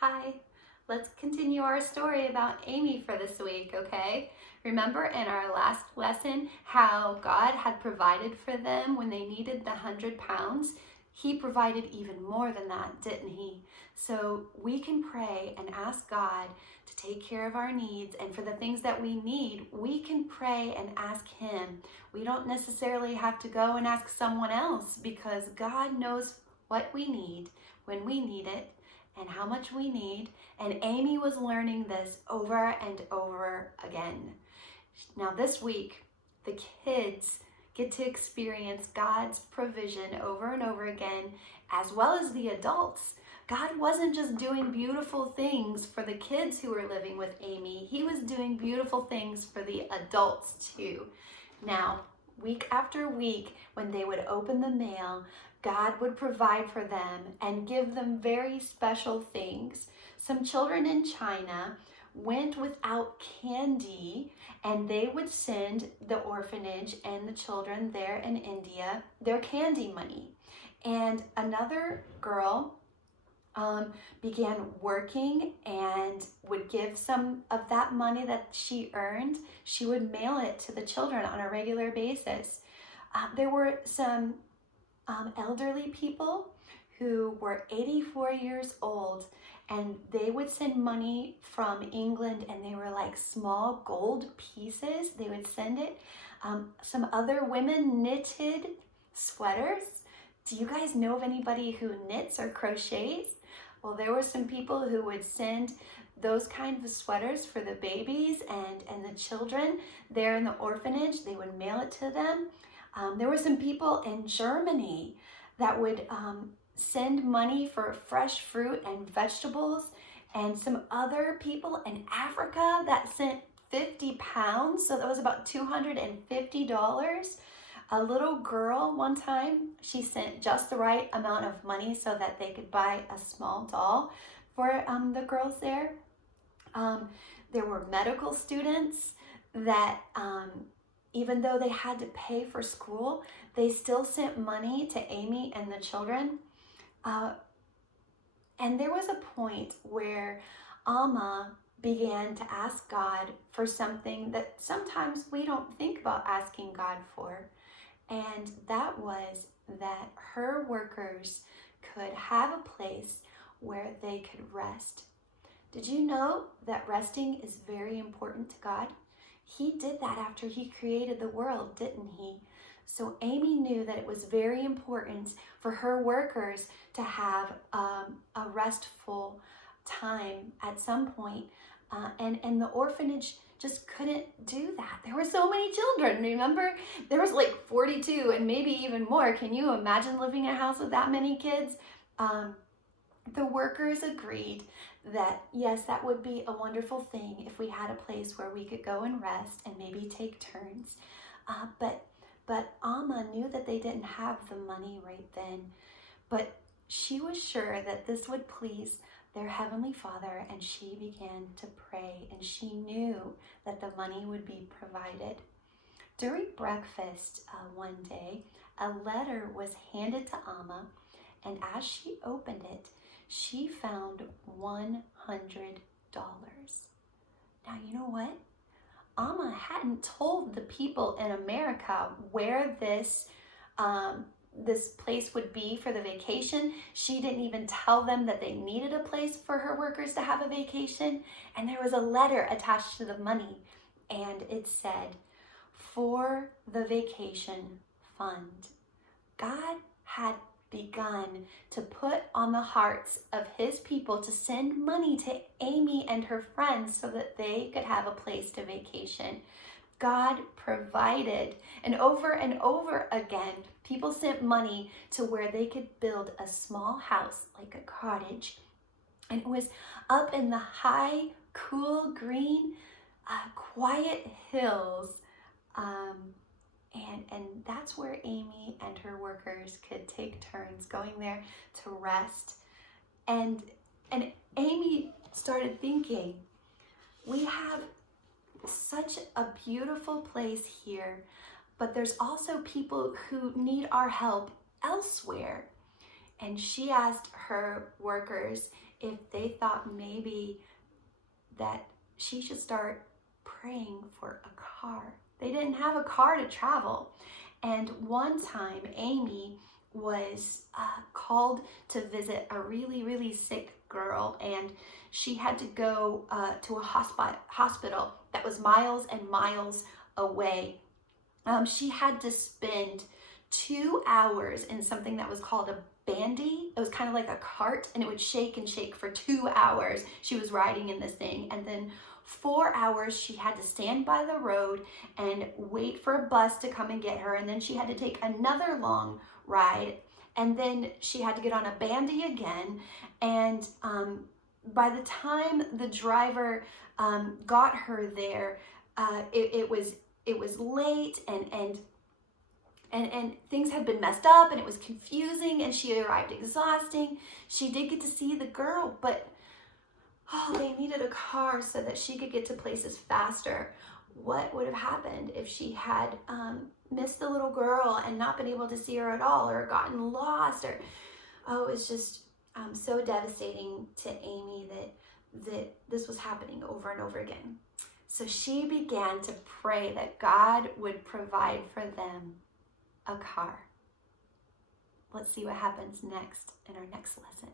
Hi, let's continue our story about Amy for this week, okay? Remember in our last lesson how God had provided for them when they needed the 100 pounds? He provided even more than that, didn't he? So we can pray and ask God to take care of our needs, and for the things that we need, we can pray and ask Him. We don't necessarily have to go and ask someone else because God knows what we need when we need it and how much we need. And Amy was learning this over and over again. Now this week, the kids get to experience God's provision over and over again, as well as the adults. God wasn't just doing beautiful things for the kids who were living with Amy. He was doing beautiful things for the adults too. Now, week after week, when they would open the mail, God would provide for them and give them very special things. Some children in China went without candy, and they would send the orphanage and the children there in India their candy money. And another girl began working and would give some of that money that she earned. She would mail it to the children on a regular basis. There were some elderly people who were 84 years old, and they would send money from England, and they were like small gold pieces. They would send it. Some other women knitted sweaters. Do you guys know of anybody who knits or crochets? Well, there were some people who would send those kinds of sweaters for the babies and the children there in the orphanage. They would mail it to them. There were some people in Germany that would send money for fresh fruit and vegetables, and some other people in Africa that sent 50 pounds, so that was about $250. A little girl one time, she sent just the right amount of money so that they could buy a small doll for the girls there. There were medical students that even though they had to pay for school, they still sent money to Amy and the children. And there was a point where Alma began to ask God for something that sometimes we don't think about asking God for. And that was that her workers could have a place where they could rest. Did you know that resting is very important to God? He did that after He created the world, didn't He? So Amy knew that it was very important for her workers to have a restful time at some point. And the orphanage just couldn't do that. There were so many children, remember? There was like 42 and maybe even more. Can you imagine living in a house with that many kids? The workers agreed that yes, that would be a wonderful thing if we had a place where we could go and rest and maybe take turns. But Alma knew that they didn't have the money right then. But she was sure that this would please their Heavenly Father, and she began to pray, and she knew that the money would be provided. During breakfast one day, a letter was handed to Alma, and as she opened it, she found $100. Now, you know what? Alma hadn't told the people in America where this place would be for the vacation. She didn't even tell them that they needed a place for her workers to have a vacation. And there was a letter attached to the money, and it said, "For the vacation fund." God had begun to put on the hearts of His people to send money to Amy and her friends so that they could have a place to vacation. God provided, and over again, people sent money to where they could build a small house, like a cottage, and it was up in the high, cool, green, quiet hills. And that's where Amy and her workers could take turns going there to rest. And Amy started thinking, we have such a beautiful place here, but there's also people who need our help elsewhere. and she asked her workers if they thought maybe that she should start praying for a car. They didn't have a car to travel. And one time, Amy was called to visit a really, really sick girl, and she had to go to a hospital that was miles and miles away. She had to spend 2 hours in something that was called a bandy. It was kind of like a cart, and it would shake and shake for 2 hours. She was riding in this thing, and then 4 hours she had to stand by the road and wait for a bus to come and get her, and then she had to take another long ride, and then she had to get on a bandy again. And by the time the driver got her there, it was late, and things had been messed up, and it was confusing, and she arrived exhausting. She did get to see the girl, but they needed a car so that she could get to places faster. What would have happened if she had missed the little girl and not been able to see her at all, or gotten lost? Or it was just so devastating to Amy that this was happening over and over again. So she began to pray that God would provide for them a car. Let's see what happens next in our next lesson.